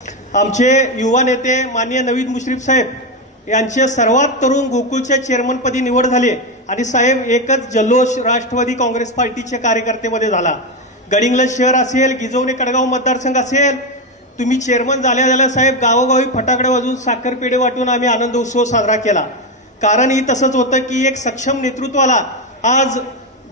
आमचे युवा नेते माननीय नवीद मुश्रीफ साहेब यांचे सर्वात तरुण गोकुळच्या चेअरमनपदी निवड झाली आणि साहेब एकच जल्लोष राष्ट्रवादी काँग्रेस पार्टीचे कार्यकर्तेमध्ये झाला। गडिंग्लज शहर असेल, गिजवणे कडगाव मतदारसंघ असेल, तुम्ही चेअरमन झाल्या साहेब गावोगावी फटाकडे वाजवून साखरपेढे वाटून आम्ही आनंद उत्सव साजरा केला। कारण ही तसंच होतं की एक सक्षम नेतृत्वाला आज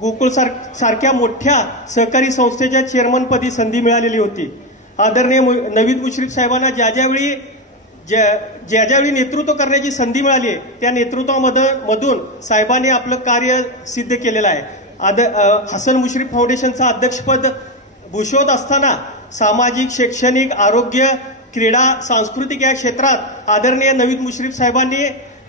गोकुळ सारख्या मोठ्या सहकारी संस्थेच्या चेअरमनपदी संधी मिळालेली होती। आदरणीय नवीद मुश्रीफ साहेबांना ज्या ज्यावेळी नेतृत्व करण्याची संधी मिळाली त्या नेतृत्वामधून साहेबांनी आपलं कार्य सिद्ध केलेलं आहे। हसन मुश्रीफ फाउंडेशनचं अध्यक्षपद भूषवत असताना सामाजिक, शैक्षणिक, आरोग्य, क्रीडा, सांस्कृतिक या क्षेत्रात आदरणीय नवीद मुश्रीफ साहेबांनी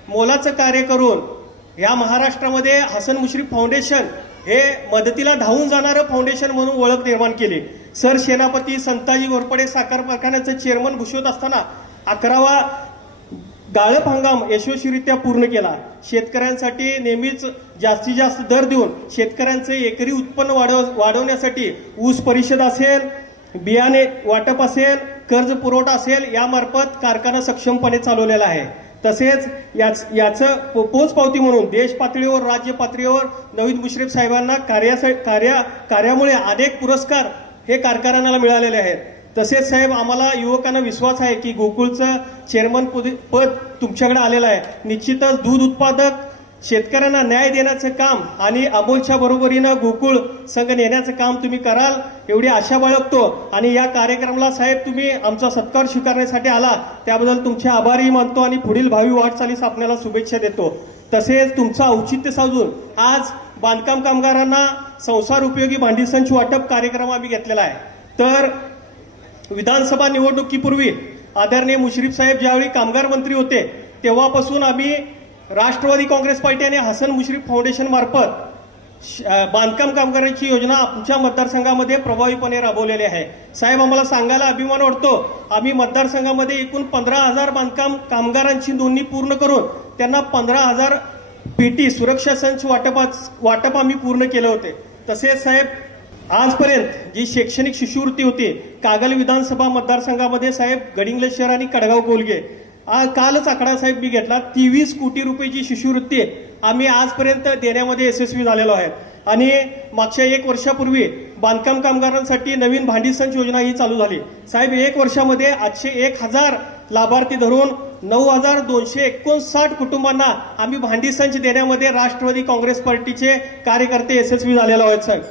मोलाचं कार्य करून या महाराष्ट्रामध्ये हसन मुश्रीफ फाउंडेशन हे मदतीला धावून जाणारं फाउंडेशन म्हणून ओळख निर्माण केली। सर सेनापती संताजी घोरपडे साखर कारखान्याचं चेअरमन भूषवत असताना 11वा गाळप हंगाम यशस्वीरित्या पूर्ण केला। शेतकऱ्यांसाठी नेहमीच जास्तीत जास्त दर देऊन शेतकऱ्यांचं एकरी उत्पन्न वाढवण्यासाठी ऊस परिषद असेल, बियाणे वाटप असेल, कर्ज पुरवठा असेल यामार्फत कारखाना सक्षमपणे चालवलेला आहे। तसेच याचं पोचपावती म्हणून देश पातळीवर, राज्य पातळीवर नवीद मुश्रीफ साहेबांना कार्यामुळे अनेक पुरस्कार हे कारखान्याला मिळालेले आहेत। तसेच साहेब आम्हाला युवकांना विश्वास आहे की गोकुळचं चेअरमन पद तुमच्याकडे आलेलं आहे। निश्चितच दूध उत्पादक शेतकऱ्यांना न्याय देण्याचं काम आणि अमोलच्या बरोबरीनं गोकुळ संघ नेण्याचं काम तुम्ही कराल एवढी आशा बाळगतो। आणि या कार्यक्रमाला साहेब तुम्ही आमचा सत्कार स्वीकारण्यासाठी आला त्याबद्दल तुमचे आभारही मानतो आणि पुढील भावी वाटचालीस आपल्याला शुभेच्छा देतो। तसेच तुमचं औचित्य साधून आज बांधकाम कामगारांना संसार उपयोगी भांडी संच वाटप कार्यक्रम आम्ही घेतलेला आहे। तर विधानसभा निवडणुकीपूर्वी आदरणीय मुश्रीफ साहेब ज्यावेळी कामगार मंत्री होते तेव्हापासून आम्ही राष्ट्रवादी काँग्रेस पार्टी आणि हसन मुश्रीफ फाउंडेशन मार्फत बांधकाम कामगारांची योजना आमच्या मतदारसंघामध्ये प्रभावीपणे राबवलेली आहे। साहेब आम्हाला सांगायला अभिमान वाटतो आम्ही मतदारसंघामध्ये एकूण 15,000 बांधकाम कामगारांची नोंदणी पूर्ण करून त्यांना 15,000 पेटी सुरक्षा संच वाटप आम्ही पूर्ण केले होते। तसेच साहेब आजपर्यंत जी शैक्षणिक शिष्यवृत्ती होती कागल विधानसभा मतदारसंघामध्ये साहेब गडिंग्लज शहर आणि कडगाव कोलगे कालच आकडा साहेब मी घेतला 23 कोटी रुपयाची शिष्यवृत्ती आम्ही आजपर्यंत देण्यामध्ये यशस्वी झालेलो आहोत। आणि मागच्या 1 वर्षापूर्वी बांधकाम कामगारांसाठी नवीन भांडी संच योजना ही चालू झाली। साहेब 1 वर्षामध्ये 801,000 लाभार्थी धरून 9,259 कुटुंबांना आम्ही भांडी संच देण्यामध्ये राष्ट्रवादी काँग्रेस पार्टीचे कार्यकर्ते यशस्वी झालेले आहेत साहेब।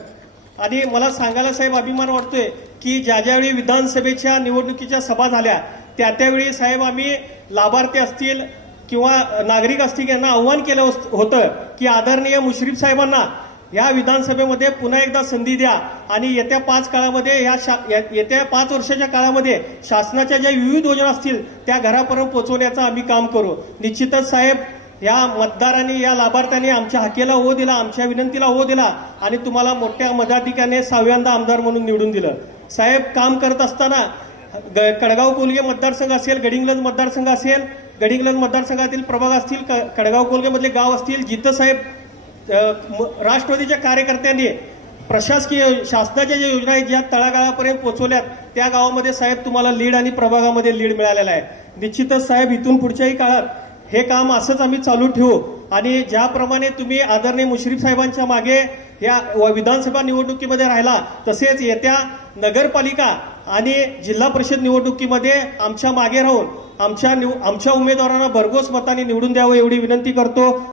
आणि मला सांगायला साहेब अभिमान वाटतोय की ज्यावेळी विधानसभेच्या निवडणुकीच्या सभा झाल्या त्यावेळी साहेब आम्ही लाभार्थी असतील किंवा नागरिक असतील यांना आव्हान केलं होतं की आदरणीय मुश्रीफ साहेबांना या विधानसभेमध्ये पुन्हा एकदा संधी द्या आणि येत्या 5 वर्षाच्या काळामध्ये शासनाच्या ज्या विविध योजना असतील त्या घरापर्यंत पोहोचवण्याचं आम्ही काम करू। निश्चितच साहेब या मतदारांनी या लाभार्थ्यांनी आमच्या हाकेला हो दिला, आमच्या विनंतीला हो दिला आणि तुम्हाला मोठ्या मताधिक्याने 6व्यांदा आमदार म्हणून निवडून दिलं। साहेब काम करत असताना कडगाव कोलगे मतदारसंघ असेल, गडिंग्लज मतदारसंघ असेल, गडिंग्लज मतदारसंघातील प्रभाग असतील, कडगाव कोलगे मधले गाव असतील जिथं साहेब राष्ट्रवादीच्या कार्यकर्त्यांनी प्रशासकीय शासनाच्या ज्या योजना आहेत ज्या तळागाळापर्यंत पोहोचवल्यात त्या गावामध्ये साहेब तुम्हाला लीड आणि प्रभागामध्ये लीड मिळालेला आहे। निश्चितच साहेब इथून पुढच्याही काळात हे काम असंच आम्ही चालू ठेवू आणि ज्याप्रमाणे तुम्ही आदरणीय मुश्रीफ साहेबांच्या मागे या विधानसभा निवडणुकीमध्ये राहिला तसेच येत्या नगरपालिका आणि जिल्हा परिषद निवडणुकीमध्ये आमच्या मागे राहून आमच्या उमेदवारांना भरघोस मताने निवडून द्यावं एवढी विनंती करतो।